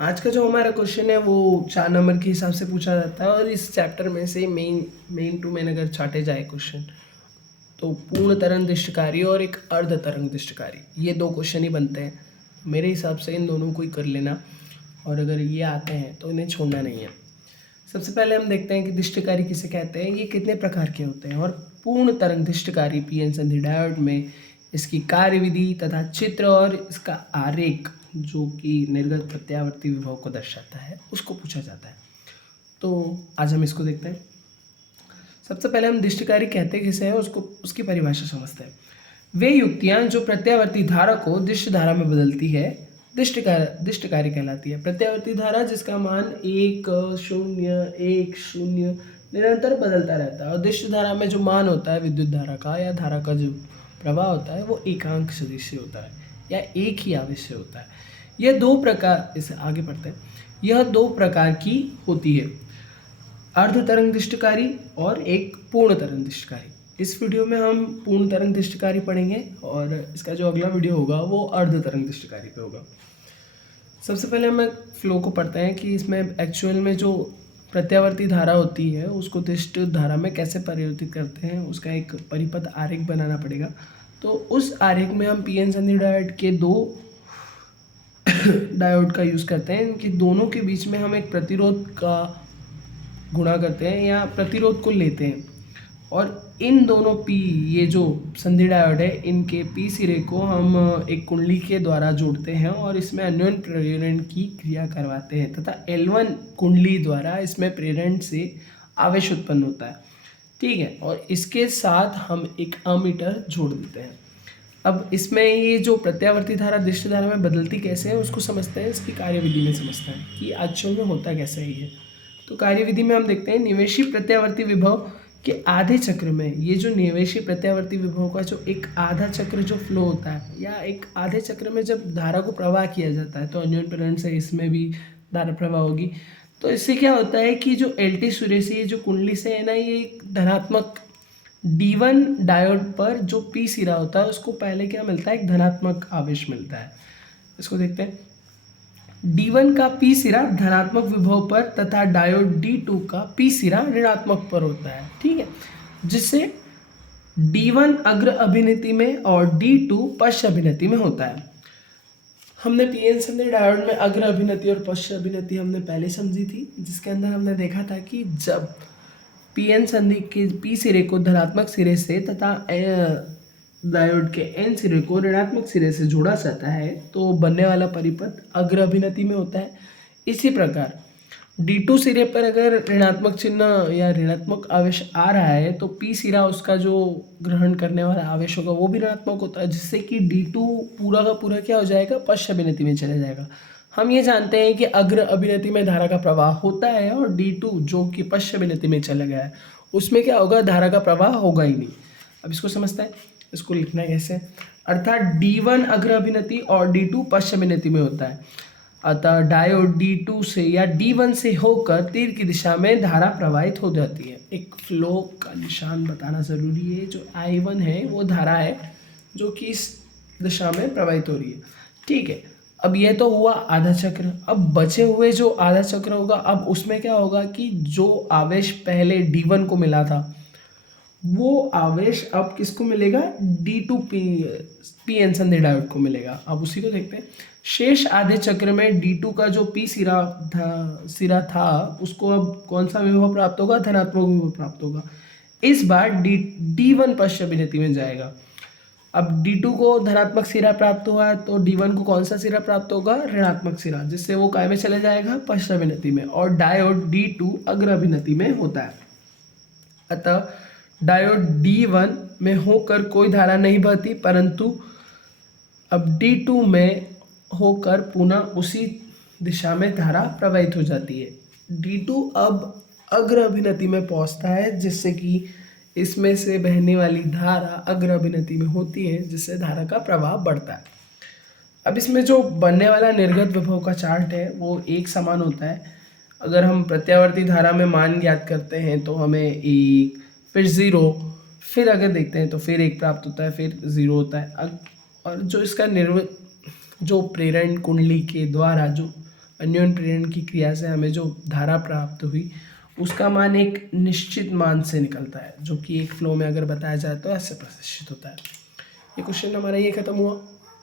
आज का जो हमारा क्वेश्चन है वो 4 नंबर के हिसाब से पूछा जाता है और इस चैप्टर में से मेन टू मेन अगर छाटे जाए क्वेश्चन तो पूर्ण तरंग दृष्टिकारी और एक अर्ध तरंग दृष्टिकारी, ये दो क्वेश्चन ही बनते हैं। मेरे हिसाब से इन दोनों को ही कर लेना और अगर ये आते हैं तो इन्हें छोड़ना नहीं है। सबसे पहले हम देखते हैं कि दृष्टिकारी किसे कहते हैं, ये कितने प्रकार के होते हैं। और पूर्ण तरंग दृष्टिकारी पीएन संधि डायोड में इसकी कार्यविधि तथा चित्र और इसका आरेख जो कि निर्गत प्रत्यावर्ती विभव को दर्शाता है उसको पूछा जाता है। तो आज हम इसको देखते हैं। सबसे पहले हम दृष्टिकारी कहते किसे हैं उसको उसकी परिभाषा समझते हैं। वे युक्तियां जो प्रत्यावर्ती धारा को दृश्य धारा में बदलती है दृष्टिकारी कहलाती है। प्रत्यावर्ती धारा जिसका मान 1 0 1 0 निरंतर बदलता रहता है और दृश्य धारा में जो मान होता है विद्युत धारा का या धारा का जो प्रवाह होता है वो एकांक सदिश से होता है या एक ही आवेश से होता है। यह दो प्रकार, इसे आगे पढ़ते हैं, यह दो प्रकार की होती है, अर्ध तरंग दृष्टिकारी और एक पूर्ण तरंग दृष्टिकारी। इस वीडियो में हम पूर्ण तरंग दृष्टिकारी पढ़ेंगे और इसका जो अगला वीडियो होगा वो अर्ध तरंग दृष्टिकारी पे होगा। सबसे पहले हम फ्लो को पढ़ते हैं कि इसमें एक्चुअल में जो प्रत्यावर्ती धारा होती है उसको दृष्ट धारा में कैसे परिवर्तित करते हैं, उसका एक परिपथ आरेख बनाना पड़ेगा। तो उस आरेख में हम पीएन संधि डायोड के दो डायोड का यूज़ करते हैं। इनके दोनों के बीच में हम एक प्रतिरोध का गुणा करते हैं या प्रतिरोध को लेते हैं और इन दोनों पी, ये जो संधि डायोड है, इनके पी सिरे को हम एक कुंडली के द्वारा जोड़ते हैं और इसमें अन्योन्य प्रेरण की क्रिया करवाते हैं तथा L1 कुंडली द्वारा इसमें प्रेरण से आवेश उत्पन्न होता है। ठीक है, और इसके साथ हम एक अमीटर जोड़ देते हैं। अब इसमें ये जो प्रत्यावर्ती धारा दृश्य धारा में बदलती कैसे है उसको समझते हैं, इसकी कार्यविधि में समझते हैं कि एक्चुअल में होता कैसे ही है। तो कार्यविधि में हम देखते हैं निवेशी प्रत्यावर्ती विभव के आधे चक्र में, ये जो निवेशी प्रत्यावर्ती विभव का जो एक आधा चक्र जो फ्लो होता है या एक आधे चक्र में जब धारा को प्रवाह किया जाता है तो अन्योन्य प्रेरण से इसमें भी धारा प्रवाह होगी। तो इससे क्या होता है कि जो LT सूर्य से ये जो कुंडली से है ना, ये एक धनात्मक D1 डायोड पर जो P सिरा होता है उसको पहले क्या मिलता है, एक धनात्मक आवेश मिलता है। इसको देखते हैं। D1 का P सिरा धनात्मक विभव पर तथा डायोड D2 का P सिरा ऋणात्मक पर होता है। ठीक है, जिससे D1 अग्र अभिनति में और D2 पश्च अभिनति में होता है। हमने पीएन संधि डायोड में अग्र अभिनति और पश्च अभिनति हमने पहले समझी थी, जिसके अंदर हमने देखा था कि जब पीएन संधि के पी सिरे को धनात्मक सिरे से तथा डायोड के एन सिरे को ऋणात्मक सिरे से जोड़ा जाता है तो बनने वाला परिपथ अग्र अभिनति में होता है। इसी प्रकार D2 सिरे पर अगर ऋणात्मक चिन्ह या ऋणात्मक आवेश आ रहा है तो P सिरा उसका जो ग्रहण करने वाला आवेश होगा वो भी ऋणात्मक होता है, जिससे कि D2 पूरा का पूरा क्या हो जाएगा, पश्च अभिनति में चला जाएगा। हम ये जानते हैं कि अग्र अभिनति में धारा का प्रवाह होता है और D2 जो कि पश्च अभिनति में चला गया है उसमें क्या होगा, धारा का प्रवाह होगा ही नहीं। अब इसको समझते हैं, इसको लिखना है कैसे, अर्थात D1 अग्र अभिनति और D2 पश्च अभिनति में होता है। अतः डायोड D2 से या D1 से होकर तीर की दिशा में धारा प्रवाहित हो जाती है। एक फ्लो का निशान बताना जरूरी है। जो I1 है वो धारा है जो कि इस दिशा में प्रवाहित हो रही है। ठीक है, अब यह तो हुआ आधा चक्र। अब बचे हुए जो आधा चक्र होगा, अब उसमें क्या होगा कि जो आवेश पहले D1 को मिला था वो आवेश अब किसको मिलेगा, D2 पीएन संधि डायोड को मिलेगा। अब उसी को देखते हैं। शेष आधे चक्र में D2 का जो P सिरा था उसको अब कौन सा विभव प्राप्त होगा, धनात्मक विभव प्राप्त होगा। इस बार D1 पश्च अभिनति में जाएगा। अब D2 को धनात्मक सिरा प्राप्त हुआ तो D1 को कौन सा सिरा प्राप्त होगा, ऋणात्मक सिरा, जिससे वो काय में चले जाएगा, पश्च अभिनति में, और डायोड D2 अग्र अभिनति में होता है। अतः डायोड D1 में होकर कोई धारा नहीं बहती, परंतु अब D2 में होकर पुनः उसी दिशा में धारा प्रवाहित हो जाती है। D2 अब अग्र अभिनति में पहुंचता है, जिससे कि इसमें से बहने वाली धारा अग्र अभिनति में होती है, जिससे धारा का प्रवाह बढ़ता है। अब इसमें जो बनने वाला निर्गत विभव का चार्ट है वो एक समान होता है। अगर हम प्रत्यावर्ती धारा में मान ज्ञात करते हैं तो हमें 1, फिर 0, फिर अगर देखते हैं तो फिर 1 प्राप्त होता है, फिर 0 होता है। और जो इसका जो प्रेरण कुंडली के द्वारा जो अन्योन प्रेरण की क्रिया से हमें जो धारा प्राप्त हुई उसका मान एक निश्चित मान से निकलता है, जो कि एक फ्लो में अगर बताया जाए तो ऐसे प्रदर्शित होता है। ये क्वेश्चन हमारा ये खत्म हुआ।